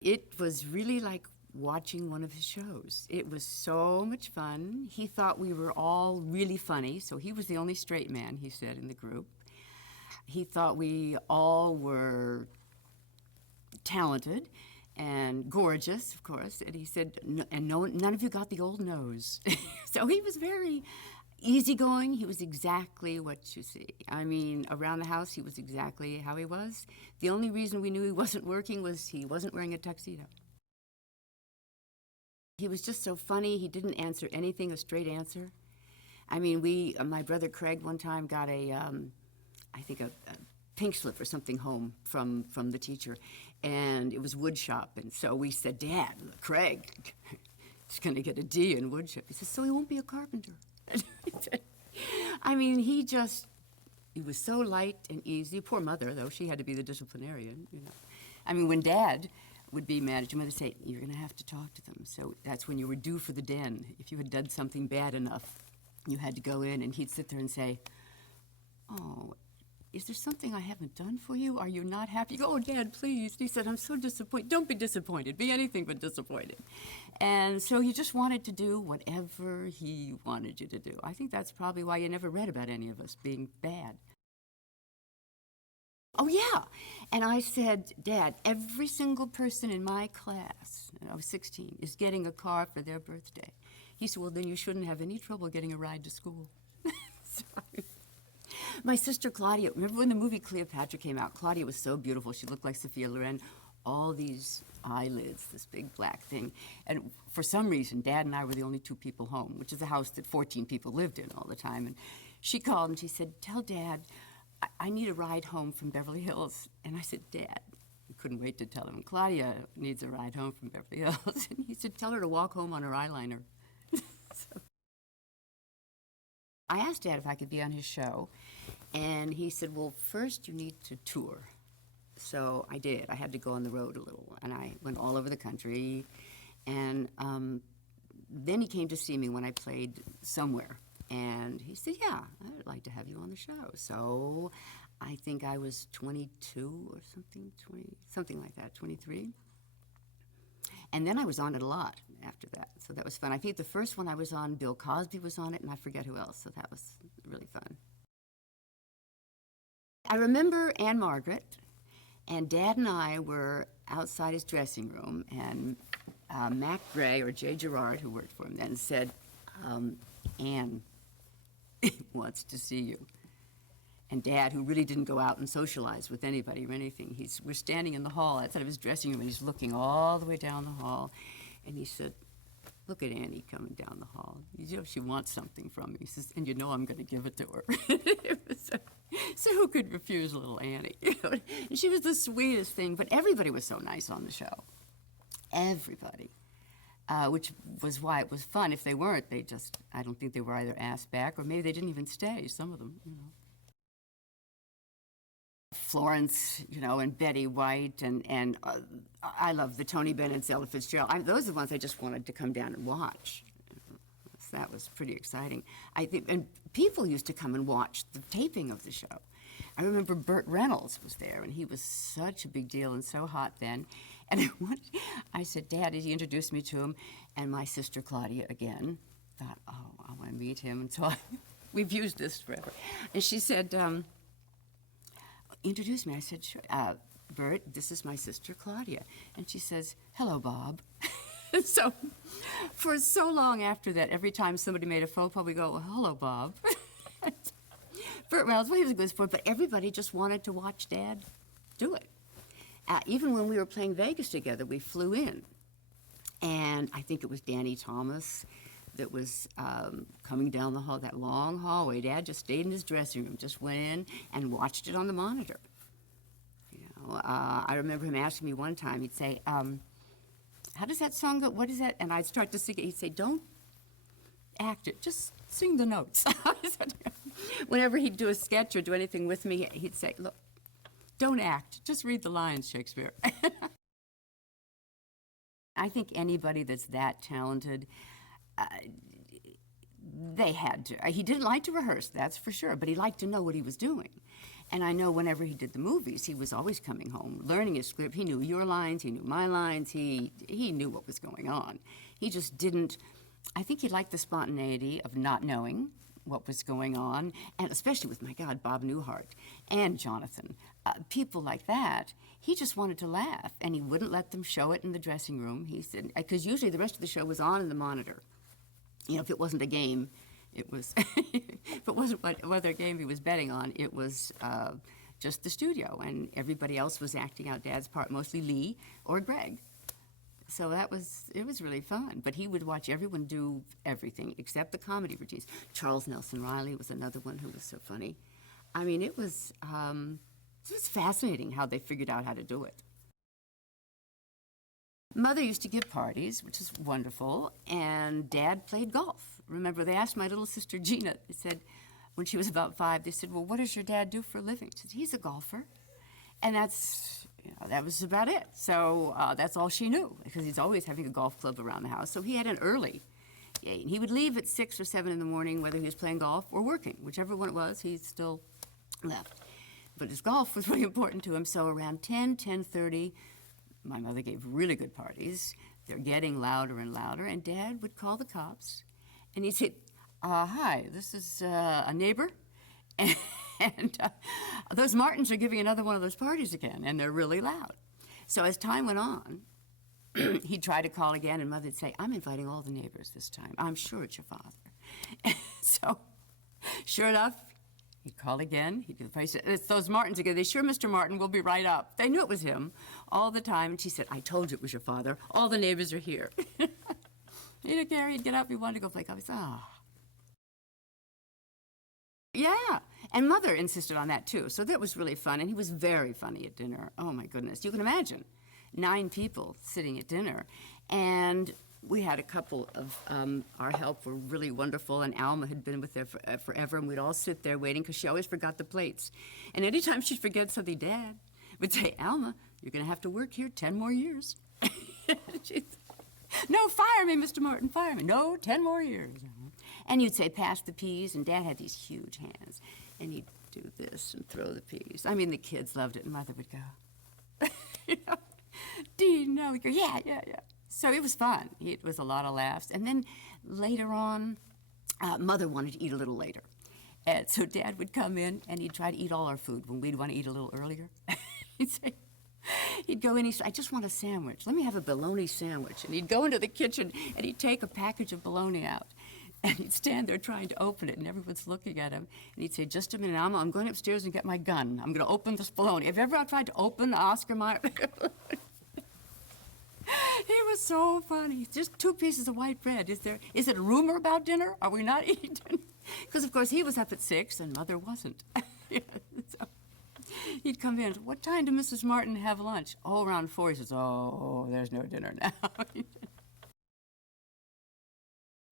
It was really like watching one of his shows. It was so much fun. He thought we were all really funny, so he was the only straight man, he said, in the group. He thought we all were talented and gorgeous, of course, and he said, none of you got the old nose. So he was very easygoing. He was exactly what you see. I mean, around the house, he was exactly how he was. The only reason we knew he wasn't working was he wasn't wearing a tuxedo. He was just so funny. He didn't answer anything a straight answer. I mean, my brother Craig one time got I think a pink slip or something home from the teacher, and it was wood shop. And so we said, Dad, Craig is going to get a D in wood shop. He said, so he won't be a carpenter. I mean, he was so light and easy. Poor mother, though, she had to be the disciplinarian, you know. I mean, when Dad would be mad at your mother, would say, you're going to have to talk to them. So that's when you were due for the den. If you had done something bad enough, you had to go in, and he'd sit there and say, oh, is there something I haven't done for you? Are you not happy? You go, oh, Dad, please. And he said, I'm so disappointed. Don't be disappointed. Be anything but disappointed. And so he just wanted to do whatever he wanted you to do. I think that's probably why you never read about any of us being bad. Oh, yeah. And I said, Dad, every single person in my class, and I was 16, is getting a car for their birthday. He said, well, then you shouldn't have any trouble getting a ride to school. Sorry. My sister Claudia, remember when the movie Cleopatra came out? Claudia was so beautiful. She looked like Sophia Loren. All these eyelids, this big black thing. And for some reason, Dad and I were the only two people home, which is a house that 14 people lived in all the time. And she called and she said, tell Dad, I need a ride home from Beverly Hills. And I said, Dad, I couldn't wait to tell him, Claudia needs a ride home from Beverly Hills. And he said, tell her to walk home on her eyeliner. So I asked Dad if I could be on his show, and he said, well, first you need to tour. So I did. I had to go on the road a little, and I went all over the country. And then he came to see me when I played somewhere, and he said, yeah, I would like to have you on the show. So I think I was 22 or something like that, 23. And then I was on it a lot after that, so that was fun. I think the first one I was on, Bill Cosby was on it, and I forget who else, so that was really fun. I remember Anne Margaret, and Dad and I were outside his dressing room, and Mac Gray, or Jay Gerard, who worked for him then, said, Anne wants to see you. And Dad, who really didn't go out and socialize with anybody or anything, we're standing in the hall outside of his dressing room, and he's looking all the way down the hall, and he said, look at Annie coming down the hall. You know, she wants something from me. He says, and you know I'm going to give it to her. So who could refuse little Annie? You know? And she was the sweetest thing, but everybody was so nice on the show. Everybody. Which was why it was fun. If they weren't, I don't think they were either asked back, or maybe they didn't even stay, some of them, you know. Florence, you know, and Betty White, and I love the Tony Bennett's, Ella Fitzgerald. Those are the ones I just wanted to come down and watch. So that was pretty exciting. I think, and people used to come and watch the taping of the show. I remember Burt Reynolds was there, and he was such a big deal and so hot then. And I said, Dad, he introduced me to him, and my sister Claudia again thought, oh, I want to meet him. And so we've used this forever. And she said, introduce me. I said, sure. Bert, this is my sister Claudia. And she says, hello, Bob. So for so long after that, every time somebody made a faux pas, we go, well, hello, Bob. Burt Reynolds, well, he was a good sport, but everybody just wanted to watch Dad do it. Even when we were playing Vegas together, we flew in. And I think it was Danny Thomas that was coming down the hall, that long hallway. Dad just stayed in his dressing room, just went in and watched it on the monitor. You know, I remember him asking me one time, he'd say, how does that song go? What is that? And I'd start to sing it. He'd say, don't act it, just sing the notes. Whenever he'd do a sketch or do anything with me, he'd say, look, don't act, just read the lines, Shakespeare. I think anybody that's that talented, they had to. He didn't like to rehearse, that's for sure, but he liked to know what he was doing. And I know whenever he did the movies, he was always coming home, learning his script. He knew your lines, he knew my lines, he knew what was going on. He just didn't, I think he liked the spontaneity of not knowing what was going on, and especially with, my God, Bob Newhart and Jonathan. People like that, he just wanted to laugh, and he wouldn't let them show it in the dressing room. He said, because usually the rest of the show was on in the monitor. You know, if it wasn't a game, it was, if it wasn't what other game he was betting on, it was just the studio, and everybody else was acting out Dad's part, mostly Lee or Greg. So it was really fun. But he would watch everyone do everything except the comedy routines. Charles Nelson Riley was another one who was so funny. I mean, it was fascinating how they figured out how to do it. Mother used to give parties, which is wonderful, and Dad played golf. Remember, they asked my little sister Gina, they said, when she was about 5, they said, well, what does your dad do for a living? She said, he's a golfer. And that's, you know, that was about it. So that's all she knew, because he's always having a golf club around the house. So he had an early game. He would leave at 6 or 7 in the morning, whether he was playing golf or working. Whichever one it was, he still left. But his golf was really important to him. So around 10:30, my mother gave really good parties. They're getting louder and louder, and Dad would call the cops, and he'd say, hi, this is a neighbor, and those Martins are giving another one of those parties again, and they're really loud. So as time went on, he'd try to call again, and Mother would say, I'm inviting all the neighbors this time. I'm sure it's your father. So, sure enough, he'd call again. He'd do the price. It's those Martins again. They sure, Mr. Martin, will be right up. They knew it was him all the time. And she said, I told you it was your father. All the neighbors are here. He didn't care. He'd get up. He wanted to go play golf. He said, oh. Yeah. And Mother insisted on that, too. So that was really fun. And he was very funny at dinner. Oh, my goodness. You can imagine 9 people sitting at dinner. And we had a couple of our help were really wonderful, and Alma had been with there forever, and we'd all sit there waiting because she always forgot the plates. And anytime she'd forget something, Dad would say, Alma, you're going to have to work here 10 more years. No, fire me, Mr. Martin, fire me. No, 10 more years. And you'd say, pass the peas, and Dad had these huge hands, and he'd do this and throw the peas. I mean, the kids loved it, and Mother would go, you know, Dean, no, we'd go, yeah. So it was fun. It was a lot of laughs. And then later on, Mother wanted to eat a little later. And so Dad would come in, and he'd try to eat all our food when we'd want to eat a little earlier. He'd go in, he'd say, I just want a sandwich. Let me have a bologna sandwich. And he'd go into the kitchen, and he'd take a package of bologna out. And he'd stand there trying to open it, and everyone's looking at him. And he'd say, just a minute, Alma, I'm going upstairs and get my gun. I'm going to open this bologna. Have you ever tried to open the Oscar Mayer? He was so funny. Just 2 pieces of white bread. Is it a rumor about dinner? Are we not eating dinner? Because, of course, he was up at 6 and Mother wasn't. So he'd come in. What time did Mrs. Martin have lunch? Oh, around 4. He says, oh, there's no dinner now.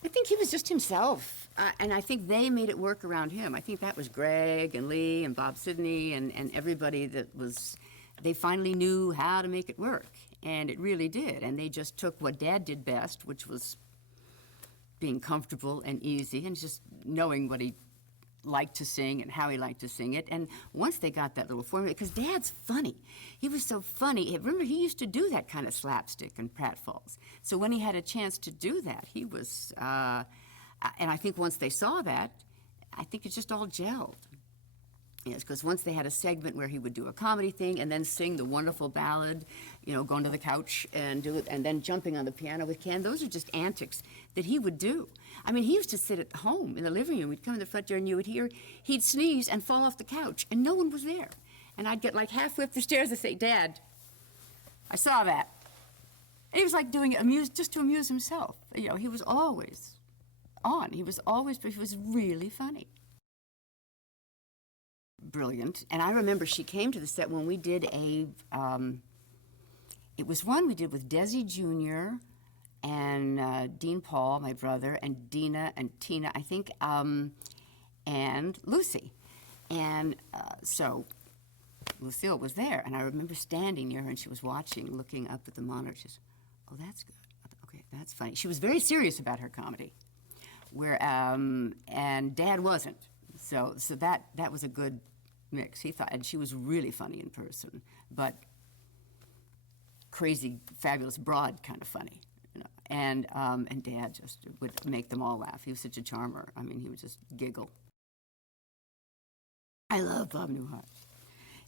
I think he was just himself. And I think they made it work around him. I think that was Greg and Lee and Bob Sidney and everybody that was, they finally knew how to make it work. And it really did. And they just took what Dad did best, which was being comfortable and easy and just knowing what he liked to sing and how he liked to sing it. And once they got that little formula, because Dad's funny. He was so funny. Remember, he used to do that kind of slapstick and pratfalls. So when he had a chance to do that, he was, and I think once they saw that, I think it just all gelled. Yes, because once they had a segment where he would do a comedy thing and then sing the wonderful ballad, you know, going to the couch and do it, and then jumping on the piano with Ken. Those are just antics that he would do. I mean, he used to sit at home in the living room. We'd come in the front door and you would hear, he'd sneeze and fall off the couch, and no one was there. And I'd get like halfway up the stairs and say, Dad, I saw that. And he was like doing it just to amuse himself. You know, he was always on. He was really funny. Brilliant. And I remember she came to the set when we did it was one we did with Desi Jr. and Dean Paul, my brother, and Dina and Tina, I think, and Lucy. And so Lucille was there, and I remember standing near her, and she was watching, looking up at the monitor. She says, oh, that's good. Okay, that's funny. She was very serious about her comedy, and Dad wasn't. So that was a good mix. He thought, and she was really funny in person, but crazy, fabulous, broad kind of funny. You know? And Dad just would make them all laugh. He was such a charmer. I mean, he would just giggle. I love Bob Newhart.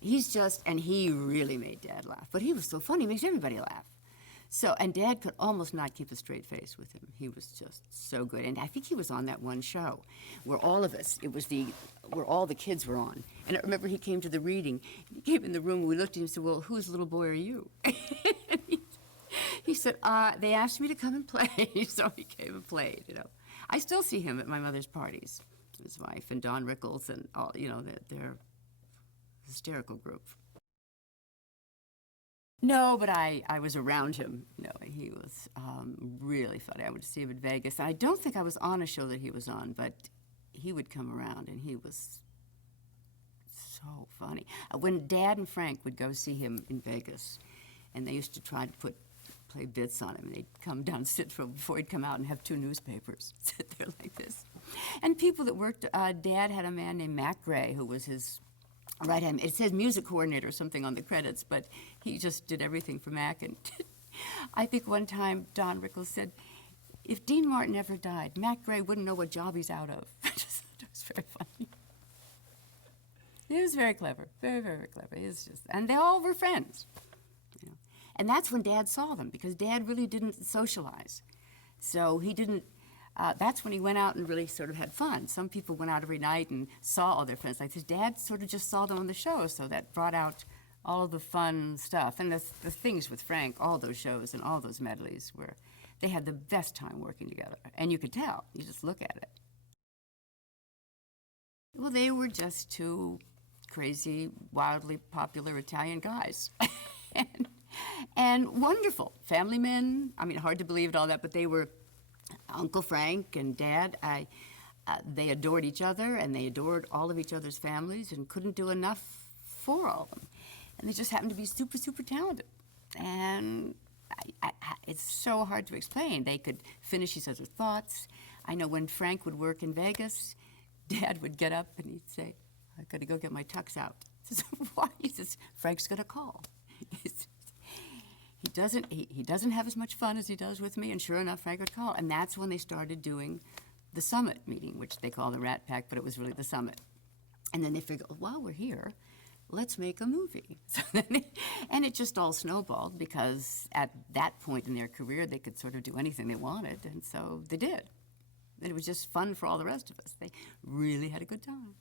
He's just, and he really made Dad laugh. But he was so funny, he makes everybody laugh. So, and Dad could almost not keep a straight face with him. He was just so good. And I think he was on that one show where all of us, where all the kids were on. And I remember he came to the reading. He came in the room, and we looked at him and said, well, whose little boy are you? He said, they asked me to come and play, so he came and played, you know. I still see him at my mother's parties, his wife and Don Rickles and all, you know, they're hysterical group. No, but I was around him. You know, he was really funny. I would see him in Vegas. And I don't think I was on a show that he was on, but he would come around, and he was so funny. When Dad and Frank would go see him in Vegas, and they used to try to play bits on him, and they'd come down, before he'd come out and have 2 newspapers, sit there like this. And people that worked, Dad had a man named Mac Gray, who was his right hand. It says music coordinator or something on the credits, but he just did everything for Mac. And I think one time Don Rickles said, if Dean Martin ever died, Mac Gray wouldn't know what job he's out of. I just thought it was very funny. He was very clever, very, very clever. He was just, and they all were friends. You know. And that's when Dad saw them, because Dad really didn't socialize. So he didn't, that's when he went out and really sort of had fun. Some people went out every night and saw all their friends like this. Dad sort of just saw them on the show, so that brought out all of the fun stuff. And the things with Frank, all those shows and all those medleys, where they had the best time working together. And you could tell, you just look at it. Well, they were just 2 crazy, wildly popular Italian guys. and wonderful family men. I mean, hard to believe all that, but they were Uncle Frank and Dad. They adored each other, and they adored all of each other's families, and couldn't do enough for all of them. And they just happened to be super, super talented. And it's so hard to explain. They could finish each other's thoughts. I know when Frank would work in Vegas, Dad would get up and he'd say, I've got to go get my tux out. I said, why? He says, Frank's going to call. He doesn't have as much fun as he does with me, and sure enough, Frank would call. And that's when they started doing the Summit meeting, which they call the Rat Pack, but it was really the Summit. And then they figured, well, while we're here, let's make a movie. And it just all snowballed, because at that point in their career, they could sort of do anything they wanted, and so they did. And it was just fun for all the rest of us. They really had a good time.